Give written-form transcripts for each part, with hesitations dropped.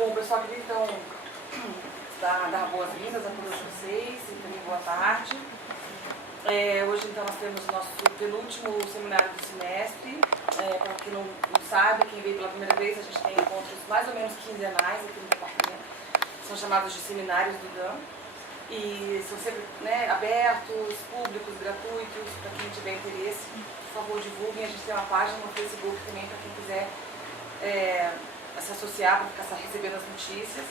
Bom, pessoal, queria então dar boas-vindas a todos vocês e também boa tarde. Hoje então nós temos o nosso penúltimo seminário do semestre. Para quem não sabe, quem veio pela primeira vez, a gente tem encontros mais ou menos quinzenais aqui no departamento. São chamados de seminários do DAM. E são sempre abertos, públicos, gratuitos, para quem tiver interesse. Por favor, divulguem. A gente tem uma página no Facebook também para quem quiser se associar para ficar recebendo as notícias.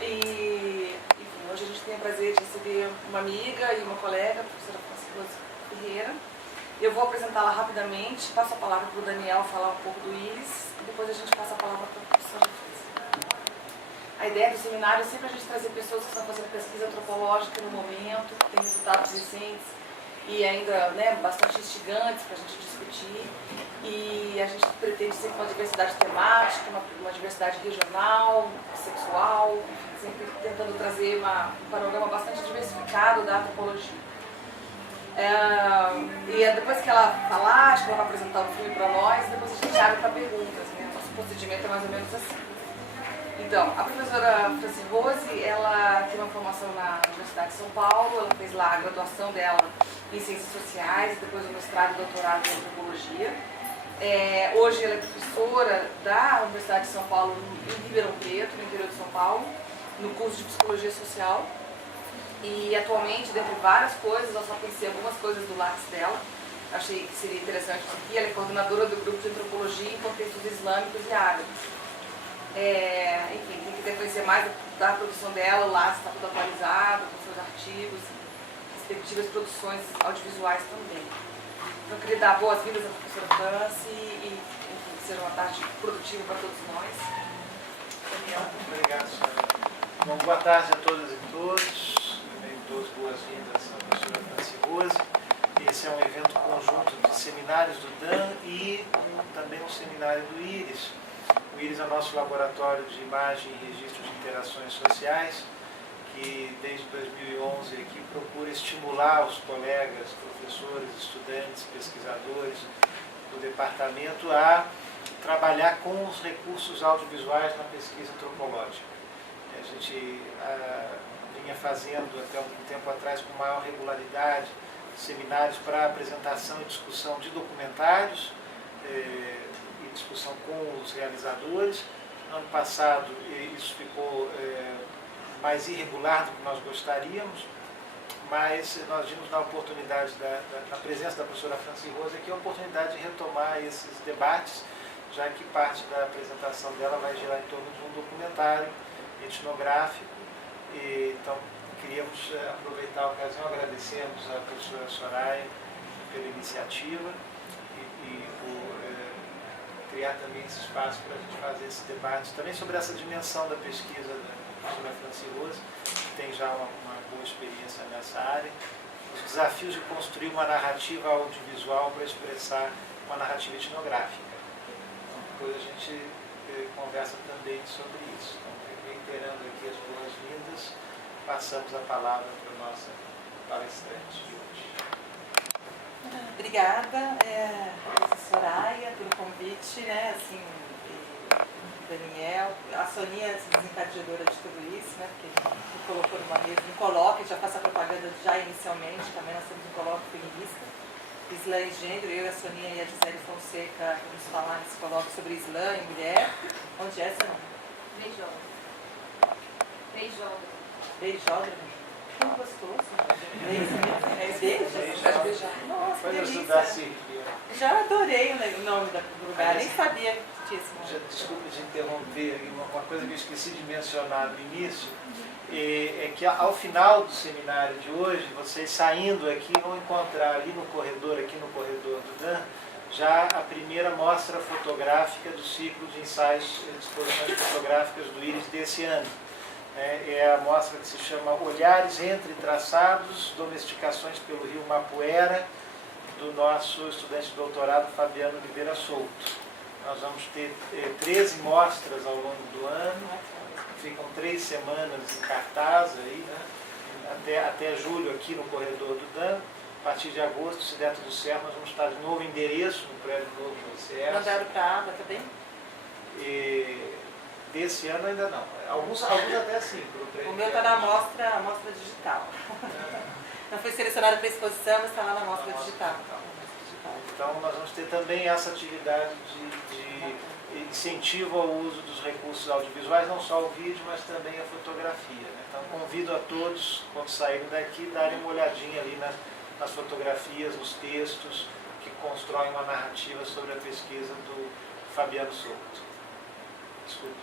E, enfim, hoje a gente tem o prazer de receber uma amiga e uma colega, a professora Francisca Ferreira. Eu vou apresentá-la rapidamente, passo a palavra para o Daniel falar um pouco do IRIS e depois a gente passa a palavra para a professora Francisca. A ideia do seminário é sempre a gente trazer pessoas que estão fazendo pesquisa antropológica no momento, que têm resultados recentes e ainda bastante instigantes para a gente discutir. E a gente pretende sempre uma diversidade temática, uma diversidade regional, sexual, sempre tentando trazer um panorama bastante diversificado da antropologia. E depois que ela falar, acho que ela vai apresentar o filme para nós, depois a gente abre para perguntas. Nosso procedimento é mais ou menos assim. Então, a professora Franci Rose, ela tem uma formação na Universidade de São Paulo, ela fez lá a graduação dela em Ciências Sociais, depois o mestrado e doutorado em Antropologia. Hoje ela é professora da Universidade de São Paulo em Ribeirão Preto, no interior de São Paulo, no curso de Psicologia Social. E atualmente, dentre várias coisas, eu só pensei algumas coisas do Lattes dela, achei que seria interessante aqui. Ela é coordenadora do grupo de Antropologia em Contextos Islâmicos e Árabes. Enfim, quem quiser conhecer mais da produção dela, o Lattes está tudo atualizado, com seus artigos, respectivas produções audiovisuais também. Então, eu queria dar boas-vindas à professora Franci e enfim, que seja uma tarde produtiva para todos nós. Daniel. Obrigado, senhora. Bom, boa tarde a todas e todos. Também dou boas-vindas à professora Franci Rose. Esse é um evento conjunto de seminários do DAM e também um seminário do IRIS. O IRIS é o nosso laboratório de imagem e registro de interações sociais, que desde 2011 aqui procura estimular os colegas, professores, estudantes, pesquisadores do departamento a trabalhar com os recursos audiovisuais na pesquisa antropológica. A gente vinha fazendo até algum tempo atrás com maior regularidade seminários para apresentação e discussão de documentários e discussão com os realizadores. Ano passado isso ficou mais irregular do que nós gostaríamos, mas nós vimos na oportunidade, na presença da professora Franci Rose, aqui a oportunidade de retomar esses debates, já que parte da apresentação dela vai girar em torno de um documentário etnográfico. Então, queríamos aproveitar a ocasião, agradecemos à professora Soraya pela iniciativa e por criar também esse espaço para a gente fazer esse debate também sobre essa dimensão da pesquisa da professora Franci Rose, que tem já uma boa experiência nessa área, os desafios de construir uma narrativa audiovisual para expressar uma narrativa etnográfica. Então, depois a gente conversa também sobre isso. Então, reiterando aqui as boas-vindas, passamos a palavra para a nossa palestrante de hoje. Obrigada, Soraya, pelo convite, Daniel, a Soninha, desencadeadora de tudo isso, porque me colocou numa mesa, um colóquio, já faço a propaganda já inicialmente, também nós temos um colóquio feminista, Islã e Gênero, eu, a Soninha e a Gisele Fonseca vamos falar nesse colóquio sobre Islã e mulher. Onde é essa? Beijódromo. Que gostoso. Beijar. Nossa, que Pode delícia. ajudar, Silvia. Já adorei o nome do lugar, nem sabia que tinha esse nome. Desculpe te interromper, uma coisa que eu esqueci de mencionar no início, é que ao final do seminário de hoje, vocês saindo aqui vão encontrar ali no corredor do DAM, já a primeira mostra fotográfica do ciclo de ensaios e exposições fotográficas do IRIS desse ano. É a mostra que se chama Olhares entre Traçados, Domesticações pelo Rio Mapuera, do nosso estudante de doutorado Fabiano Oliveira Souto. Nós vamos ter 13 mostras ao longo do ano, ficam 3 semanas em cartaz aí, até julho aqui no corredor do DAM. A partir de agosto, se der tudo certo, nós vamos estar de novo endereço no prédio novo do ICS. Mandaram para a aba também? Desse ano ainda não. Alguns até sim. O meu está na amostra digital. Não foi selecionado para exposição, mas está lá na amostra digital. Então nós vamos ter também essa atividade de incentivo ao uso dos recursos audiovisuais, não só o vídeo, mas também a fotografia, né? Então convido a todos, quando saírem daqui, darem uma olhadinha ali nas fotografias, nos textos que constroem uma narrativa sobre a pesquisa do Fabiano Souto. Desculpe.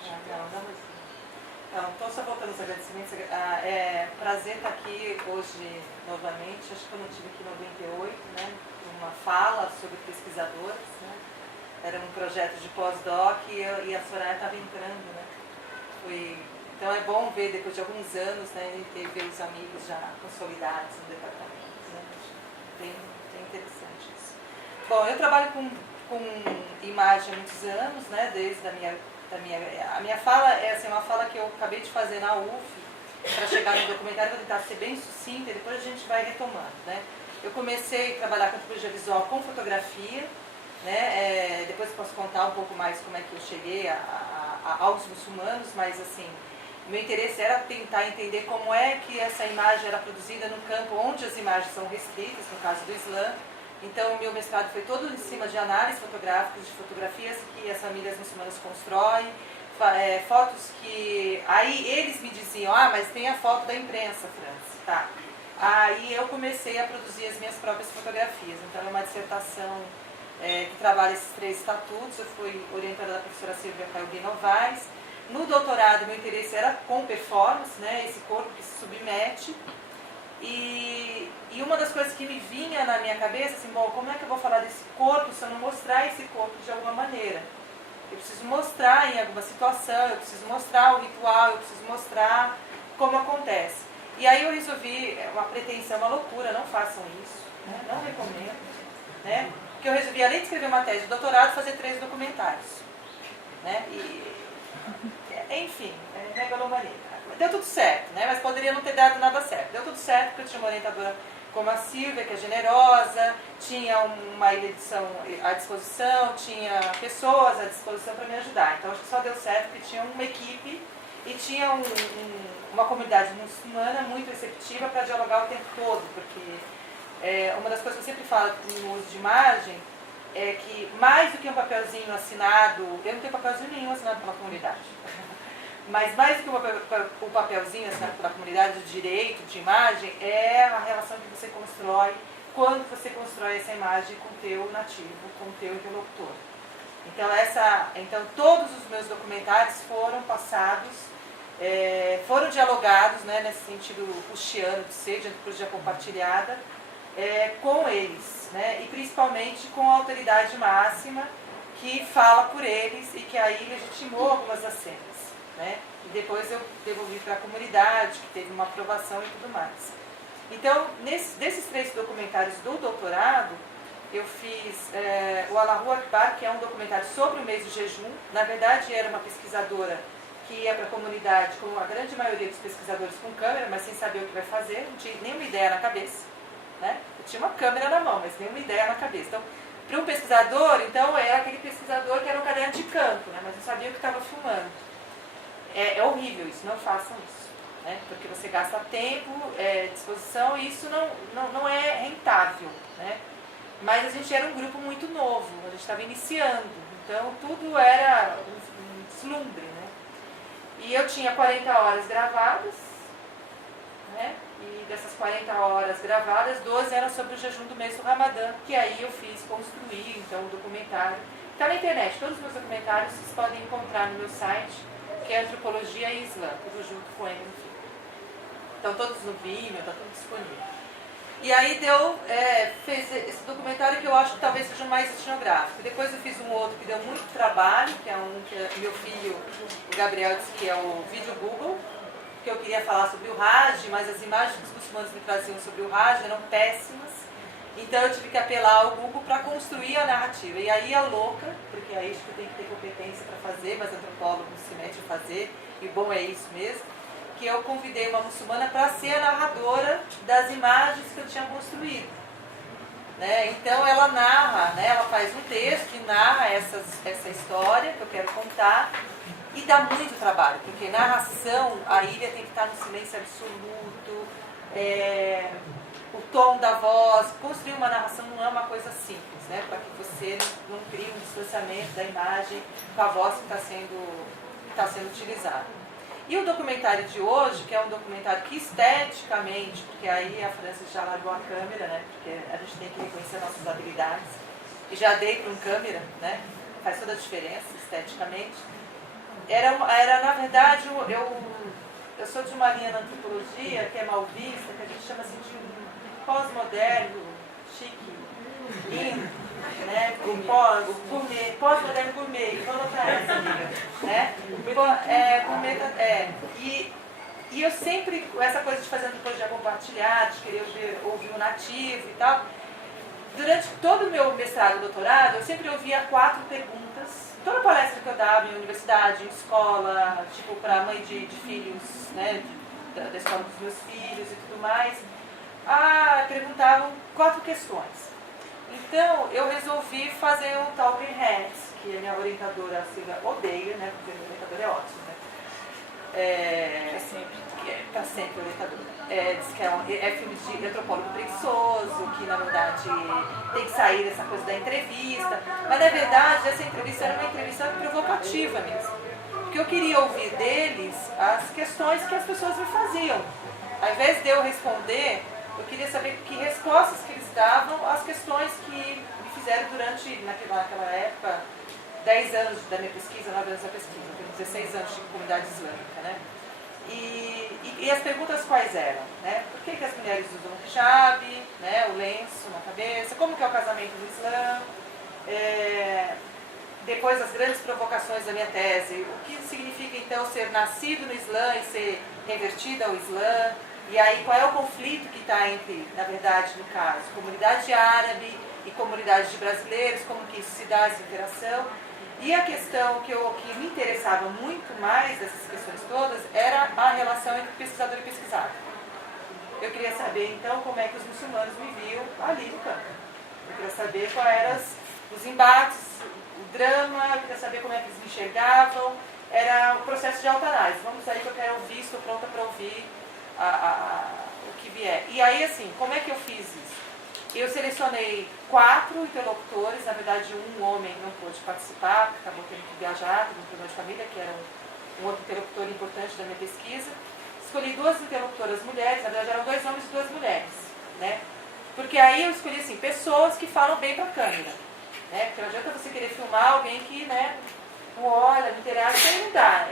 Então, só voltando aos agradecimentos, é prazer estar aqui hoje novamente. Acho que eu não estive aqui em 98, né? Uma fala sobre pesquisadoras, né? Era um projeto de pós-doc e a Soraya estava entrando, né? Então é bom ver, depois de alguns anos, né, ver os amigos já consolidados no departamento, né? Bem interessante isso. Bom, eu trabalho com imagem há muitos anos, né? Desde a minha fala é assim, uma fala que eu acabei de fazer na UF para chegar no documentário, vou tentar ser bem sucinta e depois a gente vai retomando, né? Eu comecei a trabalhar com antropologia visual com fotografia, né? Depois eu posso contar um pouco mais como é que eu cheguei aos muçulmanos, mas assim, meu interesse era tentar entender como é que essa imagem era produzida no campo onde as imagens são restritas, no caso do Islã. Então, o meu mestrado foi todo em cima de análises fotográficas, de fotografias que as famílias muçulmanas constroem, fotos que... Aí eles me diziam, mas tem a foto da imprensa, Franci, tá? Aí eu comecei a produzir as minhas próprias fotografias. Então, é uma dissertação que trabalha esses 3 estatutos. Eu fui orientada da professora Silvia Caiobi Novaes. No doutorado, meu interesse era com performance, né? Esse corpo que se submete. E uma das coisas que me vinha na minha cabeça, assim, bom, como é que eu vou falar desse corpo se eu não mostrar esse corpo de alguma maneira? Eu preciso mostrar em alguma situação, eu preciso mostrar o ritual, eu preciso mostrar como acontece. E aí eu resolvi, uma pretensão, uma loucura, não façam isso, né? Não recomendo, né? Porque eu resolvi, além de escrever uma tese de doutorado, fazer 3 documentários, né? Enfim, megalomaníaca. Deu tudo certo, né? Mas poderia não ter dado nada certo. Deu tudo certo porque eu tinha uma orientadora como a Silvia, que é generosa, tinha uma edição à disposição, tinha pessoas à disposição para me ajudar. Então acho que só deu certo porque tinha uma equipe e tinha uma comunidade muçulmana muito receptiva para dialogar o tempo todo, porque uma das coisas que eu sempre falo no uso de imagem é que mais do que um papelzinho assinado, eu não tenho papelzinho nenhum assinado pela comunidade. Mas mais do que o papelzinho assinado pela comunidade de direito, de imagem, é a relação que você constrói quando você constrói essa imagem com o teu nativo, com o teu interlocutor. Então todos os meus documentários foram passados, foram dialogados, né, nesse sentido rushiano de ser, de antropologia compartilhada, com eles, né, e principalmente com a autoridade máxima que fala por eles e que aí legitimou algumas das cenas. Né? E depois eu devolvi para a comunidade, que teve uma aprovação e tudo mais. Então, desses 3 documentários do doutorado, eu fiz o Allahu Akbar, que é um documentário sobre o mês de jejum. Na verdade, era uma pesquisadora que ia para a comunidade, como a grande maioria dos pesquisadores, com câmera, mas sem saber o que vai fazer, não tinha nenhuma ideia na cabeça. Né? Eu tinha uma câmera na mão, mas nenhuma ideia na cabeça. Então, para um pesquisador, então, era aquele pesquisador que era um caderno de campo, né? Mas não sabia o que estava filmando. É horrível isso, não façam isso, né? Porque você gasta tempo, disposição e isso não é rentável, né? Mas a gente era um grupo muito novo, a gente estava iniciando, então tudo era um deslumbre, né? E eu tinha 40 horas gravadas, né? E dessas 40 horas gravadas, 12 eram sobre o jejum do mês do Ramadã, que aí eu fiz construir, então, um documentário. Está na internet, todos os meus documentários vocês podem encontrar no meu site, que é Antropologia e Islã, tudo junto com ele, enfim. Estão todos no Vimeo, está tudo disponível. E aí fez esse documentário que eu acho que talvez seja o mais etnográfico. Depois eu fiz um outro que deu muito trabalho, que é um que meu filho, o Gabriel, disse que é o Vídeo Google, que eu queria falar sobre o Hajj, mas as imagens que os muçulmanos me traziam sobre o Hajj eram péssimas. Então eu tive que apelar ao Google para construir a narrativa. E aí a louca, porque é isso que eu tenho que ter competência para fazer, mas antropólogo não se mete a fazer, e o bom é isso mesmo, que eu convidei uma muçulmana para ser a narradora das imagens que eu tinha construído. Né? Então ela narra, né? Ela faz um texto e narra essa história que eu quero contar, E dá muito trabalho, porque narração, a Ilha tem que estar no silêncio absoluto, o tom da voz, construir uma narração não é uma coisa simples, né? Para que você não crie um distanciamento da imagem com a voz que está sendo utilizada. E o documentário de hoje, que é um documentário que esteticamente, porque aí a Francis já largou a câmera, né? Porque a gente tem que reconhecer nossas habilidades, e já dei para um câmera, né? Faz toda a diferença esteticamente. Era na verdade, eu sou de uma linha na antropologia que é mal vista, que a gente chama assim de um pós-moderno, chique, lindo, né? Gourmet, pós-moderno gourmet, então não tá essa, amiga, né? E eu sempre, essa coisa de fazer antropologia compartilhada, de querer ouvir o nativo e tal, durante todo o meu mestrado e doutorado, eu sempre ouvia 4 perguntas. Toda palestra que eu dava em universidade, em escola, tipo para mãe de filhos, né, da escola dos meus filhos e tudo mais, perguntavam 4 questões. Então, eu resolvi fazer um Talking Heads, que a minha orientadora, a Silvia, odeia, né, porque a minha orientadora é ótima, né? Para sempre orientadora. Diz que é filme de antropólogo preguiçoso, que na verdade tem que sair dessa coisa da entrevista. Mas na verdade essa entrevista era uma entrevista provocativa mesmo. Porque eu queria ouvir deles as questões que as pessoas me faziam. Ao invés de eu responder, eu queria saber que respostas que eles davam às questões que me fizeram durante, naquela época, 10 anos da minha pesquisa, 9 anos da pesquisa. Eu tenho 16 anos de comunidade islâmica, né? E as perguntas quais eram, né? Por que as mulheres usam o hijab, né? O lenço na cabeça? Como que é o casamento no Islã? Depois as grandes provocações da minha tese. O que significa então ser nascido no Islã e ser revertida ao Islã? E aí qual é o conflito que está entre, na verdade, no caso, comunidade árabe e comunidade de brasileiros? Como que isso se dá, essa interação? E a questão que me interessava muito mais dessas questões todas era a relação entre pesquisador e pesquisado. Eu queria saber, então, como é que os muçulmanos me viam ali no campo. Eu queria saber quais eram os embates, o drama, eu queria saber como é que eles me enxergavam. Era o processo de autoanálise. Vamos aí que eu quero ouvir, estou pronta para ouvir o que vier. E aí, assim, como é que eu fiz isso? Eu selecionei 4 interlocutores, na verdade um homem não pôde participar, porque acabou tendo que viajar, teve um problema de família, que era um outro interlocutor importante da minha pesquisa. Escolhi 2 interlocutoras mulheres, na verdade eram 2 homens e 2 mulheres, né? Porque aí eu escolhi assim, pessoas que falam bem para a câmera, né? Porque não adianta você querer filmar alguém que, né, não olha, não interage, isso aí não dá.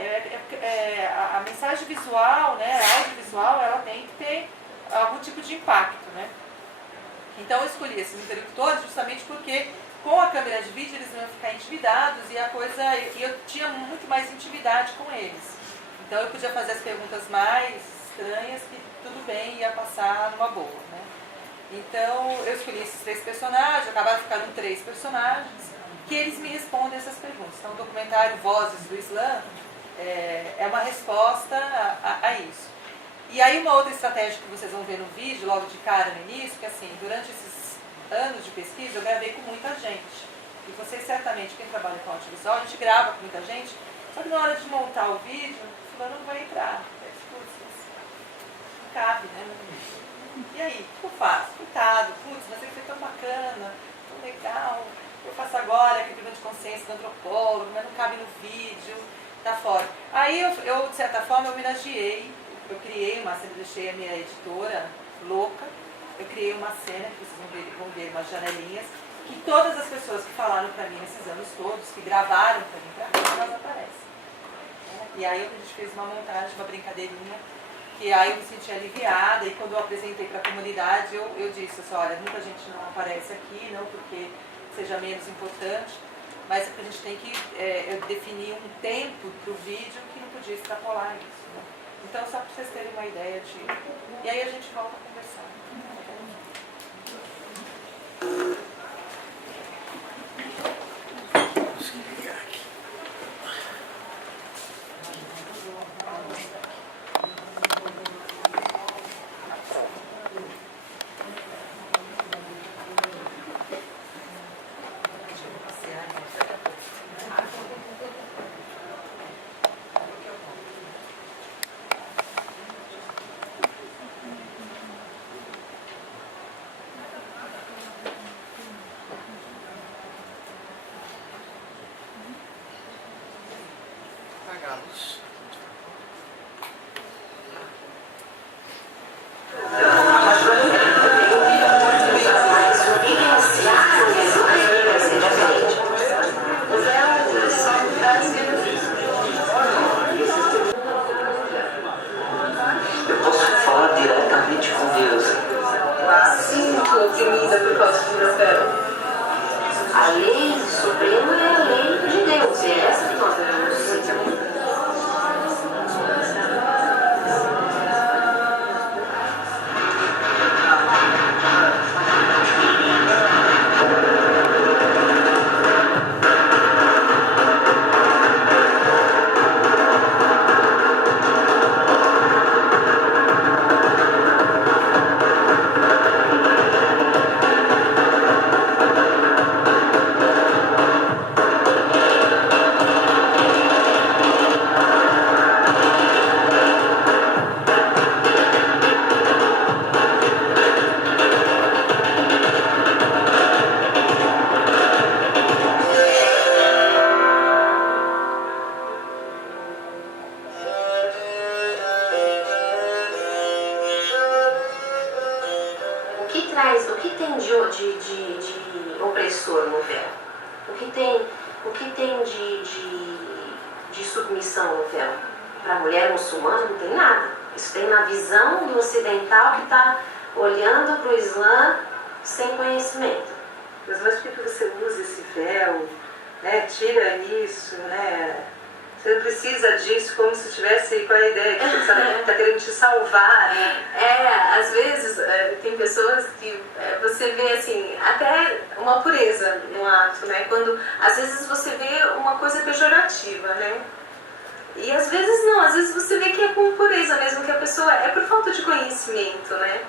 A mensagem visual, né, a audiovisual, ela tem que ter algum tipo de impacto, né? Então eu escolhi esses interlocutores justamente porque com a câmera de vídeo eles não iam ficar intimidados e eu tinha muito mais intimidade com eles. Então eu podia fazer as perguntas mais estranhas que tudo bem, ia passar numa boa, né? Então eu escolhi esses 3 personagens, acabaram ficando 3 personagens, que eles me respondem essas perguntas. Então o documentário Vozes do Islã é uma resposta a isso. E aí uma outra estratégia que vocês vão ver no vídeo, logo de cara no início, que assim, durante esses anos de pesquisa eu gravei com muita gente. E vocês certamente, quem trabalha com audiovisual, a gente grava com muita gente, só que na hora de montar o vídeo, o fulano não vai entrar. Não cabe, né? E aí, o que eu faço? Coitado, mas ele foi tão bacana, tão legal, eu faço agora aquele problema de consciência do antropólogo, mas não cabe no vídeo, tá fora. Aí eu de certa forma, eu homenageei. Eu criei deixei a minha editora louca, eu criei uma cena, que vocês vão ver umas janelinhas, que todas as pessoas que falaram para mim nesses anos todos, que gravaram para mim, elas aparecem. E aí a gente fez uma montagem, uma brincadeirinha, que aí eu me senti aliviada, e quando eu apresentei para a comunidade, eu disse assim, olha, muita gente não aparece aqui, não porque seja menos importante, mas é porque a gente tem que definir um tempo para o vídeo que não podia extrapolar isso. Né? Então, só para vocês terem uma ideia de... E aí a gente volta a conversar. oprimida por causa do meu véu. A lei suprema é a lei de Deus, e é essa que nós devemos seguir. O que tem de opressor no véu? O que tem de submissão no véu? Para a mulher muçulmana não tem nada. Isso tem na visão do ocidental que está olhando para o Islã sem conhecimento. Mas por que você usa esse véu? Né? Tira isso, né? Você não precisa disso, como se tivesse com a ideia que você está querendo te salvar, né? Às vezes tem pessoas que você vê assim, até uma pureza no ato, né? Quando às vezes você vê uma coisa pejorativa, né? E às vezes não, às vezes você vê que é com pureza mesmo, que a pessoa é por falta de conhecimento, né?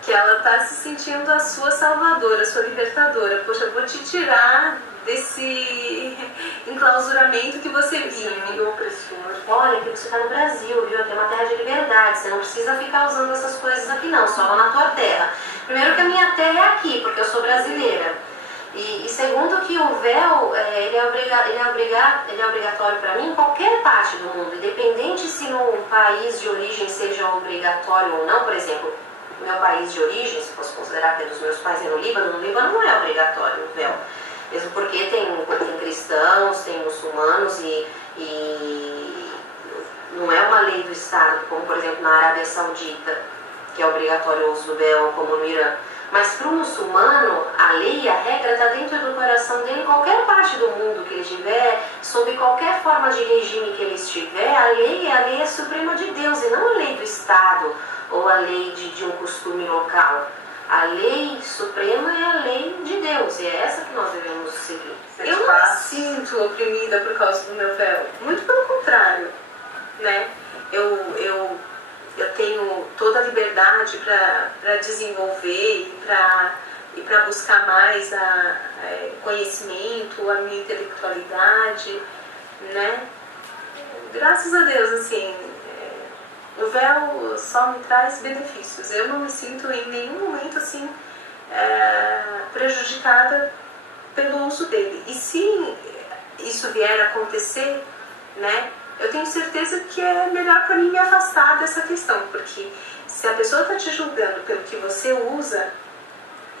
Que ela está se sentindo a sua salvadora, a sua libertadora. Poxa, eu vou te tirar desse enclausuramento que você vive. Opressor. Olha, que você está no Brasil, viu? Aqui é uma terra de liberdade. Você não precisa ficar usando essas coisas aqui não, só lá na tua terra. Primeiro que a minha terra é aqui, porque eu sou brasileira. E segundo que o véu, ele é obrigatório para mim em qualquer parte do mundo, independente se no país de origem seja obrigatório ou não. Por exemplo, o meu país de origem, se fosse considerar que dos meus pais é no Líbano não é obrigatório o véu. Mesmo porque tem cristãos, tem muçulmanos e não é uma lei do Estado, como por exemplo na Arábia Saudita, que é obrigatório o uso do véu, como no Irã. Mas para o muçulmano, a lei e a regra está dentro do coração dele, em qualquer parte do mundo que ele estiver, sob qualquer forma de regime que ele estiver, a lei é suprema de Deus e não a lei do Estado ou a lei de um costume local. A lei suprema é a lei de Deus e é essa que nós devemos seguir. Eu não me sinto oprimida por causa do meu véu, muito pelo contrário, né? Eu tenho toda a liberdade para desenvolver e para buscar mais conhecimento, a minha intelectualidade, né? Graças a Deus, assim, o véu só me traz benefícios. Eu não me sinto em nenhum momento assim prejudicada pelo uso dele. E se isso vier a acontecer, né? Eu tenho certeza que é melhor para mim me afastar dessa questão, porque se a pessoa está te julgando pelo que você usa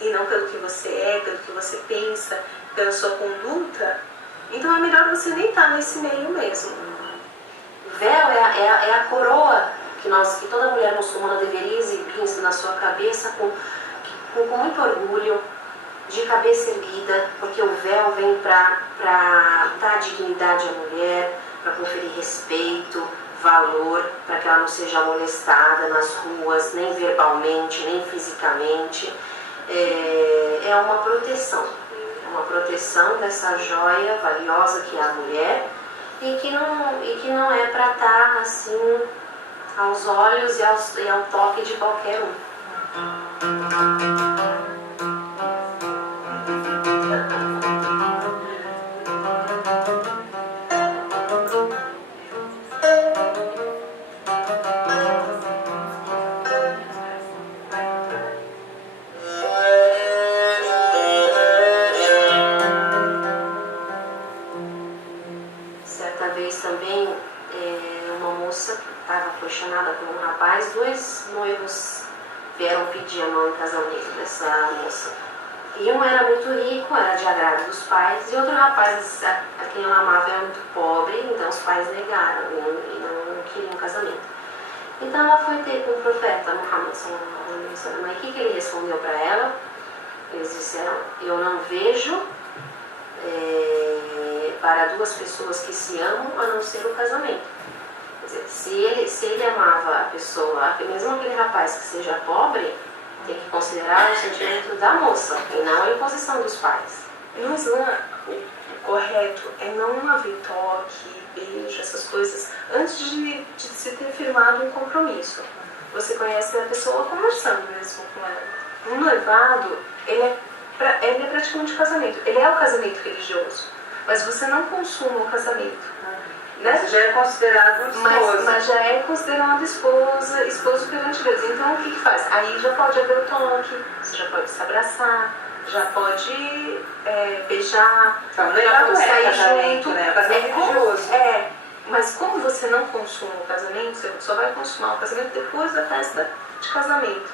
e não pelo que você é, pelo que você pensa, pela sua conduta, então é melhor você nem estar nesse meio mesmo. O véu é a coroa que toda mulher muçulmana deveria exibir na sua cabeça com muito orgulho, de cabeça erguida, porque o véu vem para dar dignidade à mulher, para conferir respeito, valor, para que ela não seja molestada nas ruas, nem verbalmente, nem fisicamente. É uma proteção dessa joia valiosa que é a mulher e que não é para estar assim aos olhos e ao toque de qualquer um. Certa vez também, uma moça que estava apaixonada por um rapaz, dois noivos vieram pedir a mão em casamento dessa moça. E um era muito rico, era de agrado dos pais, e outro rapaz a quem ela amava era muito pobre, então os pais negaram e não queriam casamento. Então ela foi ter com o profeta Muhammad sallallahu alaihi wasallam. E o que ele respondeu para ela? Eles disseram, eu não vejo para duas pessoas que se amam a não ser o casamento. Quer dizer, se ele amava a pessoa, mesmo aquele rapaz que seja pobre, tem que considerar o sentimento da moça e não a imposição dos pais. No Islã, o correto é não haver toque, beijo, essas coisas, antes de se ter firmado um compromisso. Você conhece a pessoa conversando mesmo com ela. Um noivado, ele é praticamente um casamento. Ele é o casamento religioso, mas você não consuma o casamento. Né? Você já é considerado esposa. Mas já é considerado esposo perante Deus. Então o que faz? Aí já pode haver o toque, você já pode se abraçar, já pode beijar, Então, já pode sair casamento, junto. né? Casamento religioso. Mas como você não consuma o casamento, você só vai consumar o casamento depois da festa de casamento.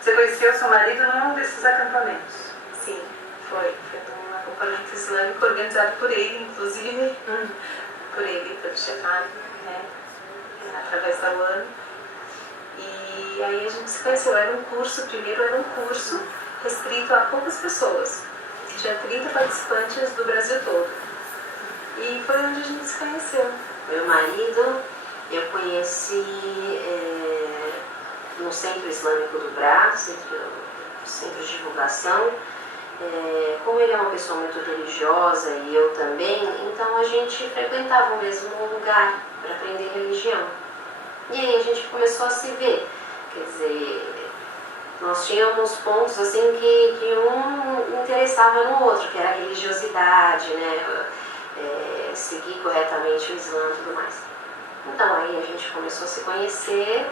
Você conheceu seu marido num desses acampamentos? Sim, foi num acampamento islâmico organizado por ele, inclusive. Por ele, pelo Shefali, né? Através da UAN. E aí a gente se conheceu. Primeiro era um curso restrito a poucas pessoas. Tinha 30 participantes do Brasil todo. E foi onde a gente se conheceu. Meu marido, eu conheci no Centro Islâmico do Brás, centro de divulgação. Como ele é uma pessoa muito religiosa e eu também, então a gente frequentava o mesmo lugar para aprender religião. E aí a gente começou a se ver. Quer dizer, nós tínhamos pontos assim que um interessava no outro, que era a religiosidade, né? Seguir corretamente o Islã e tudo mais. Então aí a gente começou a se conhecer,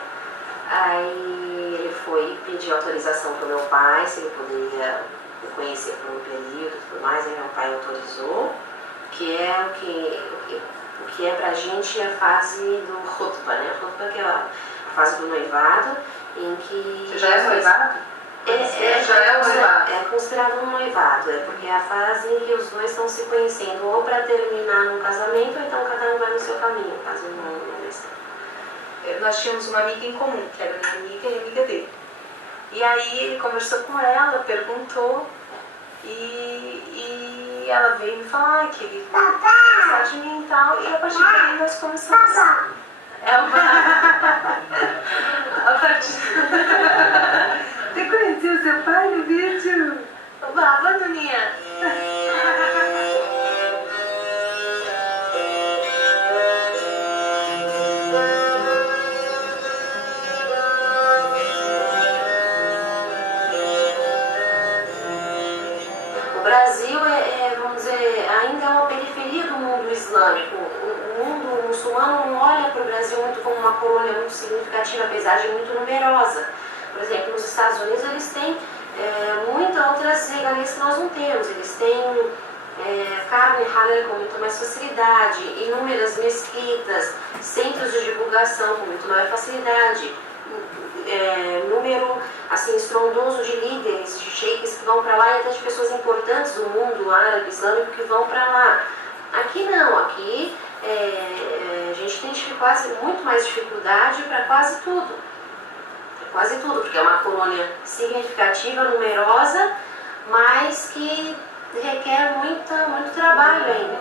aí ele foi pedir autorização para o meu pai, se ele poderia me conhecer por um período e tudo mais, aí meu pai autorizou, que é o que é pra gente a fase do khutbah, né? O khutbah que é a fase do noivado, em que... Você já é noivado? Já é noivado. É considerado um noivado, porque é a fase em que os dois estão se conhecendo, ou para terminar no casamento, ou então cada um vai no seu caminho, caso não dê. Nós tínhamos uma amiga em comum, que era minha amiga e amiga dele. E aí ele conversou com ela, perguntou, e ela veio me falar que ele gostava de mim e tal, e a partir daí nós começamos. A partir... Você conheceu seu pai no vídeo? Vá, Daninha. O Brasil vamos dizer, ainda é uma periferia do mundo islâmico. O mundo muçulmano não olha para o Brasil muito como uma colônia muito significativa, apesar de muito numerosa. Por exemplo, nos Estados Unidos eles têm muitas outras regalias que nós não temos. Eles têm carne halal com muito mais facilidade, inúmeras mesquitas, centros de divulgação com muito maior facilidade, número assim, estrondoso de líderes, de sheiks que vão para lá e até de pessoas importantes do mundo árabe, islâmico que vão para lá. Aqui não, aqui a gente tem muito mais dificuldade para quase tudo. Quase tudo, porque é uma colônia significativa, numerosa, mas que requer muito trabalho ainda.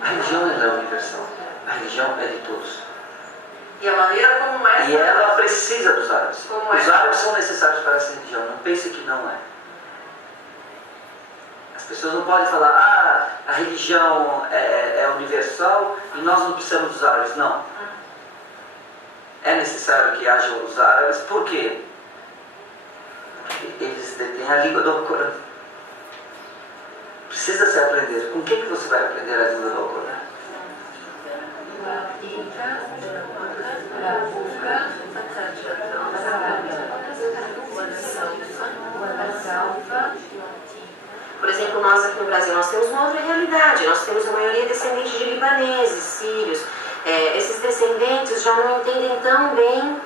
A religião não é universal, a religião é de todos. E a maneira como é... E ela precisa dos árabes. Como é? Os árabes são necessários para essa religião, não pense que não é. As pessoas não podem falar, a religião é universal e nós não precisamos dos árabes. Não. É necessário que haja os árabes, por quê? Porque eles detêm a língua do Alcorão. Precisa se aprender. Com quem que você vai aprender a língua do Alcorão? Por exemplo, nós aqui no Brasil, nós temos uma outra realidade. Nós temos a maioria descendentes de libaneses, sírios. Esses descendentes já não entendem tão bem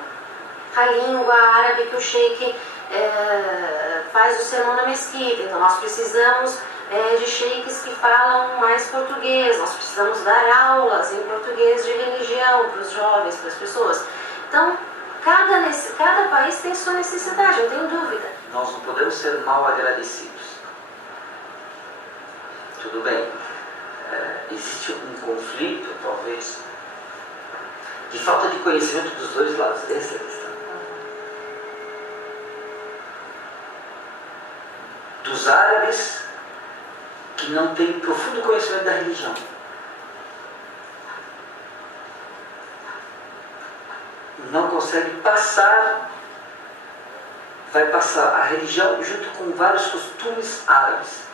a língua árabe que o sheik faz o sermão na mesquita. Então nós precisamos de sheiks que falam mais português. Nós precisamos dar aulas em português de religião para os jovens, para as pessoas. Então, Cada país tem sua necessidade, eu tenho dúvida. Nós não podemos ser mal agradecidos. Tudo bem, existe um conflito, talvez, de falta de conhecimento dos dois lados. Essa é a questão. Dos árabes que não têm profundo conhecimento da religião. Não consegue passar, vai passar a religião junto com vários costumes árabes,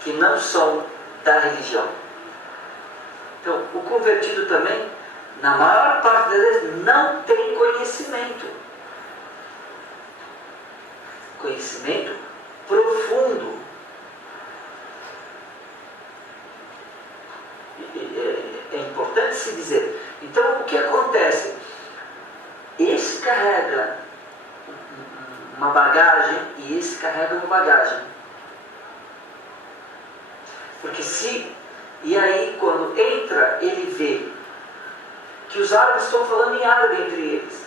que não são da religião. Então, o convertido também, na maior parte das vezes, não tem conhecimento. Conhecimento profundo. É importante se dizer. Então, o que acontece? Esse carrega uma bagagem e esse carrega uma bagagem. Porque e aí quando entra, ele vê que os árabes estão falando em árabe entre eles.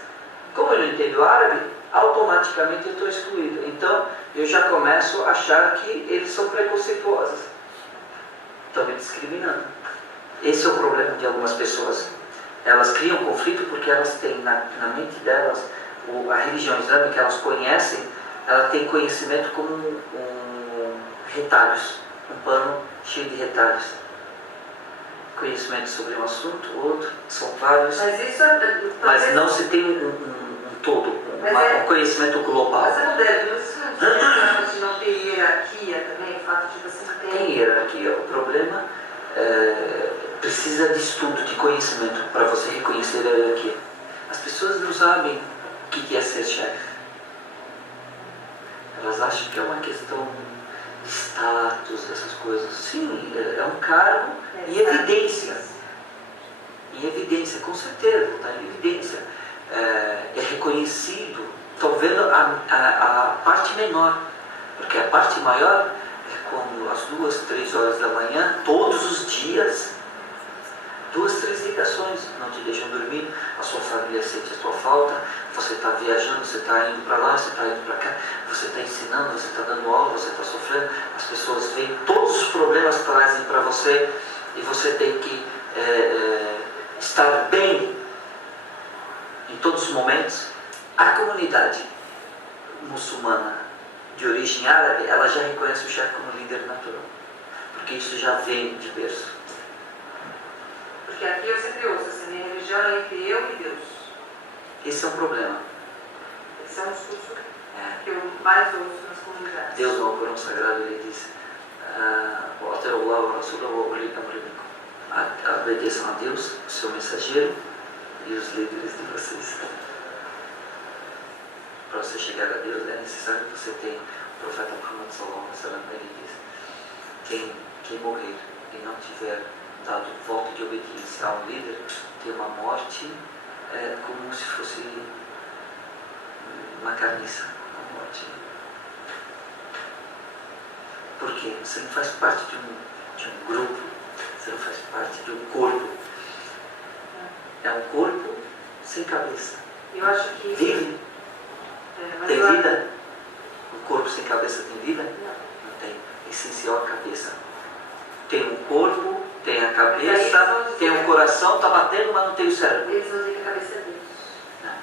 Como eu não entendo árabe, automaticamente eu estou excluído. Então eu já começo a achar que eles são preconceituosos. Estão me discriminando. Esse é o problema de algumas pessoas. Elas criam conflito porque elas têm na mente delas, a religião islâmica que elas conhecem, ela tem conhecimento como retalhos, um pano cheio de retalhos. Conhecimento sobre um assunto, outro, são vários, mas não se tem um todo, um conhecimento global. Mas é moderno, isso não tem hierarquia também, o fato de você não ter... Tem hierarquia, o problema precisa de estudo, de conhecimento para você reconhecer a hierarquia. As pessoas não sabem o que é ser chefe. Elas acham que é uma questão de status, essas coisas. Sim, é um cargo em evidência. Em evidência, com certeza, está em evidência. É reconhecido. Estão vendo a parte menor. Porque a parte maior é quando às 2, 3 horas da manhã, todos os dias, 2, 3 ligações, não te deixam dormir, a sua família sente a sua falta, você está viajando, você está indo para lá, você está indo para cá, você está ensinando, você está dando aula, você está sofrendo, as pessoas veem todos os problemas que trazem para você e você tem que estar bem em todos os momentos. A comunidade muçulmana de origem árabe, ela já reconhece o chefe como líder natural, porque isso já vem de berço. Porque aqui eu sempre ouço, assim, minha religião é entre eu e Deus. Esse é um problema. Esse é um discurso que eu mais ouço nas comunidades. Deus no Corão Sagrado, ele diz: obedeçam a Deus, o seu mensageiro e os líderes de vocês. Para você chegar a Deus é necessário que você tenha o profeta Muhammad sallallahu alaihi wasallam, ele diz: quem morrer e não tiver dado voto de obediência a um líder, tem uma morte como se fosse uma carniça, uma morte. Por quê? Você não faz parte de um grupo, você não faz parte de um corpo. É um corpo sem cabeça. Eu acho que... Vive? Tem vida? Um corpo sem cabeça tem vida? Não tem. É essencial a cabeça. Tem um corpo, tem a cabeça, tem um coração, está batendo, mas não tem o cérebro. Eles vão dizer que a cabeça é Deus. Não.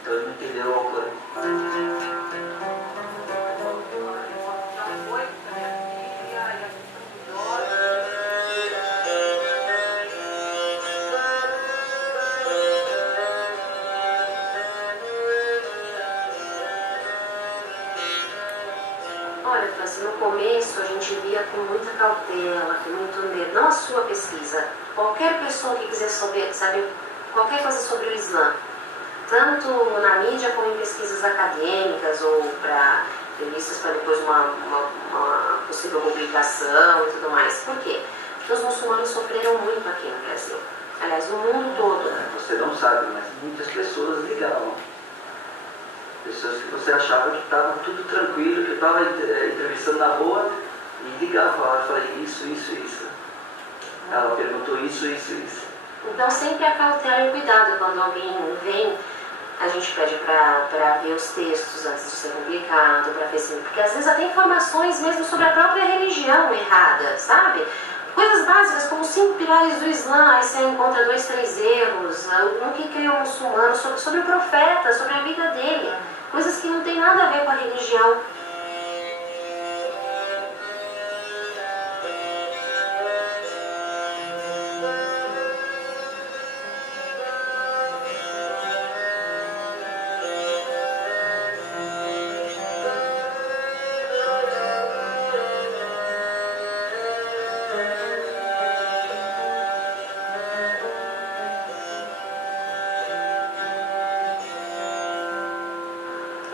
Então eles não entenderam o Alcorão. Olha, França, no começo a gente via com muita cautela, com muito medo, não a sua pesquisa, qualquer pessoa que quiser saber qualquer coisa sobre o Islã, tanto na mídia como em pesquisas acadêmicas ou para revistas para depois uma possível publicação e tudo mais. Por quê? Porque os muçulmanos sofreram muito aqui no Brasil. Aliás, no mundo todo. Você não sabe, mas muitas pessoas ligavam. Pessoas que você achava que estava tudo tranquilo, que eu estava entrevistando na rua e ligava, eu falei isso. Ela perguntou isso. Então sempre a cautela e o cuidado quando alguém vem a gente pede para ver os textos antes de ser publicado, para ver se... Porque às vezes até informações mesmo sobre a própria religião errada, sabe? Coisas básicas como os 5 pilares do Islã, aí você encontra 2, 3 erros, no que criou o muçulmano, sobre o profeta, sobre a vida dele. Coisas que não tem nada a ver com a religião.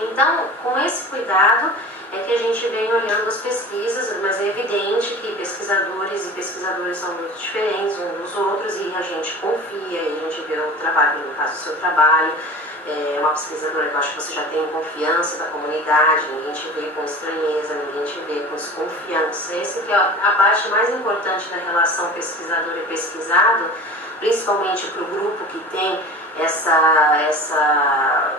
Então, com esse cuidado é que a gente vem olhando as pesquisas, mas é evidente que pesquisadores e pesquisadoras são muito diferentes uns dos outros e a gente confia, e a gente vê o trabalho, no caso do seu trabalho, é uma pesquisadora que eu acho que você já tem confiança da comunidade, ninguém te vê com estranheza, ninguém te vê com desconfiança. Essa que é a parte mais importante da relação pesquisador e pesquisado, principalmente para o grupo que tem essa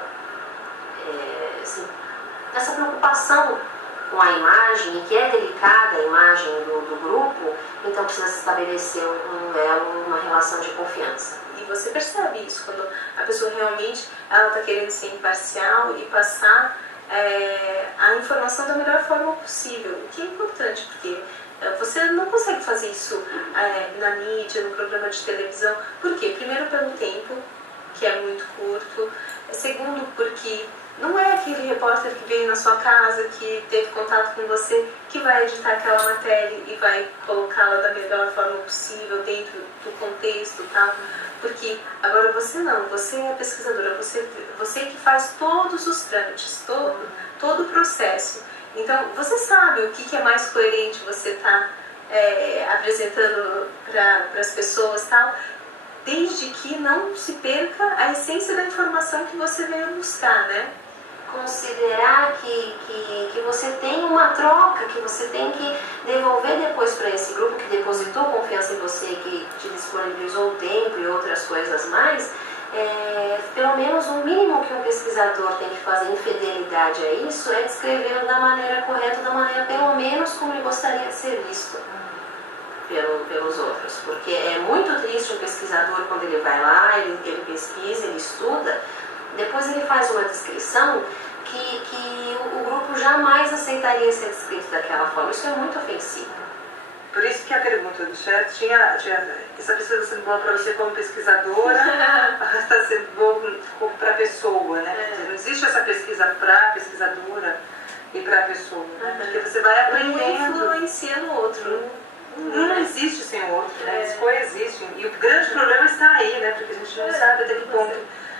preocupação com a imagem e que é delicada a imagem do grupo, então precisa se estabelecer um elo, uma relação de confiança. E você percebe isso, quando a pessoa realmente está querendo ser imparcial e passar a informação da melhor forma possível, o que é importante, porque você não consegue fazer isso na mídia, no programa de televisão. Por quê? Primeiro pelo tempo, que é muito curto. Segundo, porque não é aquele repórter que veio na sua casa, que teve contato com você, que vai editar aquela matéria e vai colocá-la da melhor forma possível, dentro do contexto e tal. Porque agora você não, você é pesquisadora, você que faz todos os trâmites, todo o processo. Então, você sabe o que é mais coerente você estar apresentando para as pessoas e tal, desde que não se perca a essência da informação que você veio buscar, né? Considerar que você tem uma troca, que você tem que devolver depois para esse grupo que depositou confiança em você, que te disponibilizou o tempo e outras coisas mais, pelo menos o mínimo que um pesquisador tem que fazer em fidelidade a isso é descrevê-lo da maneira correta, da maneira pelo menos como ele gostaria de ser visto pelos outros. Porque é muito triste um pesquisador quando ele vai lá, ele pesquisa, ele estuda, depois ele faz uma descrição que o grupo jamais aceitaria ser descrito daquela forma. Isso é muito ofensivo. Por isso que a pergunta do chat tinha essa pesquisa sendo boa para você como pesquisadora, está sendo boa para a pessoa, né? Não existe essa pesquisa para a pesquisadora e para a pessoa, né? Porque você vai aprendendo. Um influencia no outro. Não existe sem o outro, né? Eles coexistem. E o grande problema está aí, né? Porque a gente não sabe até que ponto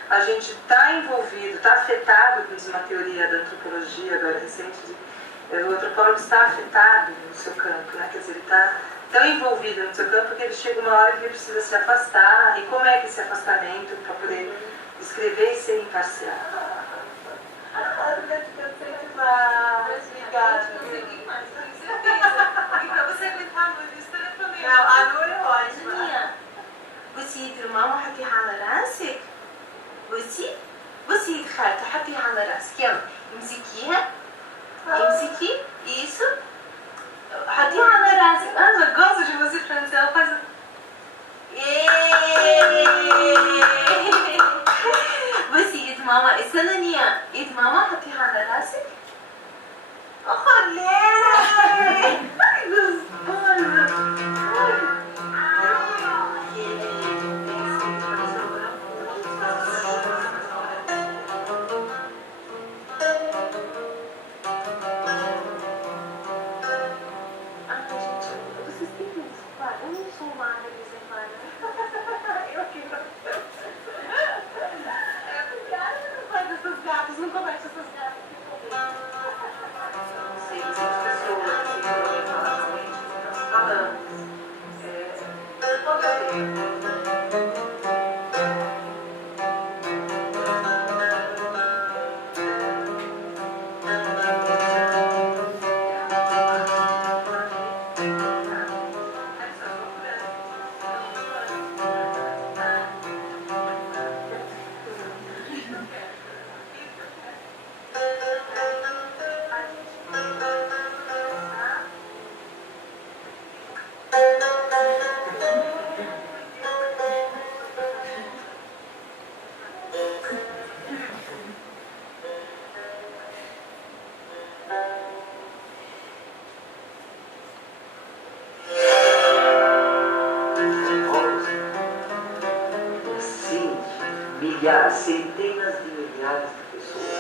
a gente está envolvido, está afetado, como diz uma teoria da antropologia agora recente, o antropólogo está afetado no seu campo, né? Quer dizer, ele está tão envolvido no seu campo que ele chega uma hora que ele precisa se afastar. E como é que esse afastamento para poder escrever e ser imparcial? Obrigada. E para você aguentar a noite, você telefonei. A Lu é ótima. بصي ماما حطيها على راسك. بصي خالته حطيها على راسك. يلا امسكيها. امسكي. Isso. حطيها على راسك. انا gosto de você, Francine. Ela faz. بصي ايد ماما. استنى نيا. ايد ماما حطيها على راسك. ليه؟ Vocês têm que me desculpar, eu não sou uma área reservada. Eu aqui não. milhares, centenas de milhares de pessoas.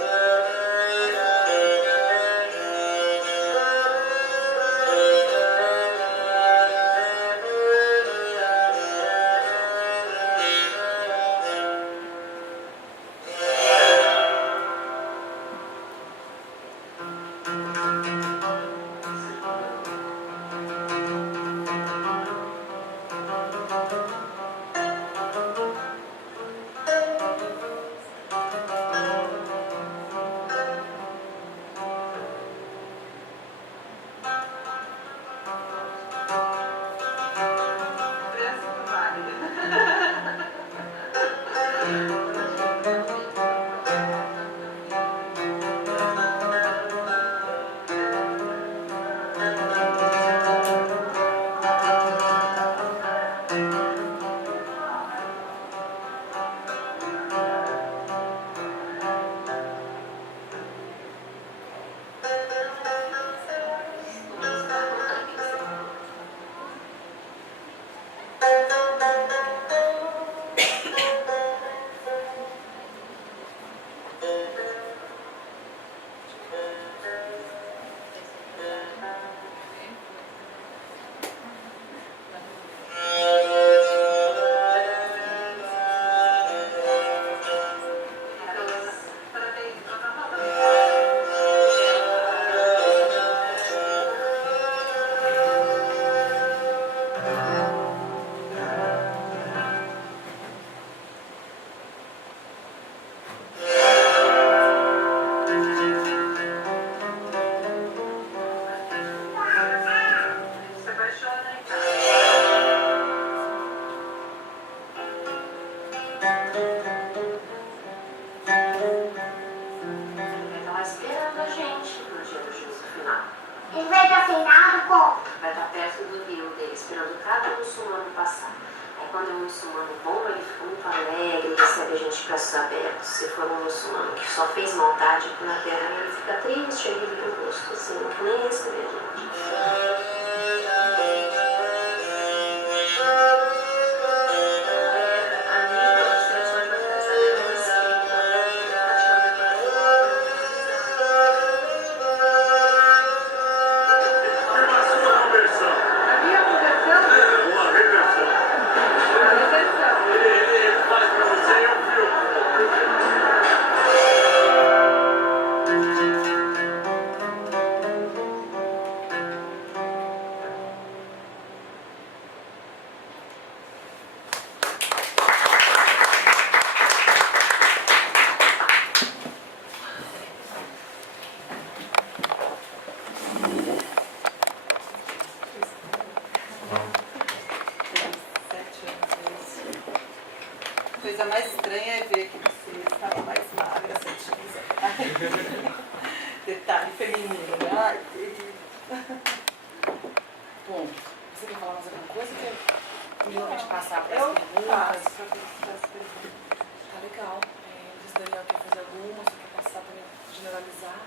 Quando um muçulmano bom, ele fica muito alegre, recebe a gente de braços abertos. Se for um muçulmano que só fez maldade aqui na terra, ele fica triste, ele vira o rosto, assim, não nem receber a gente. A coisa mais estranha é ver que você estava mais magra, sentindo detalhe feminino, né? Ai, Bom, você quer falar mais alguma coisa? Que eu de passar para as eu perguntas? faço para as perguntas. Tá legal. Não sei se o Daniel quer fazer alguma, você quer passar também generalizar?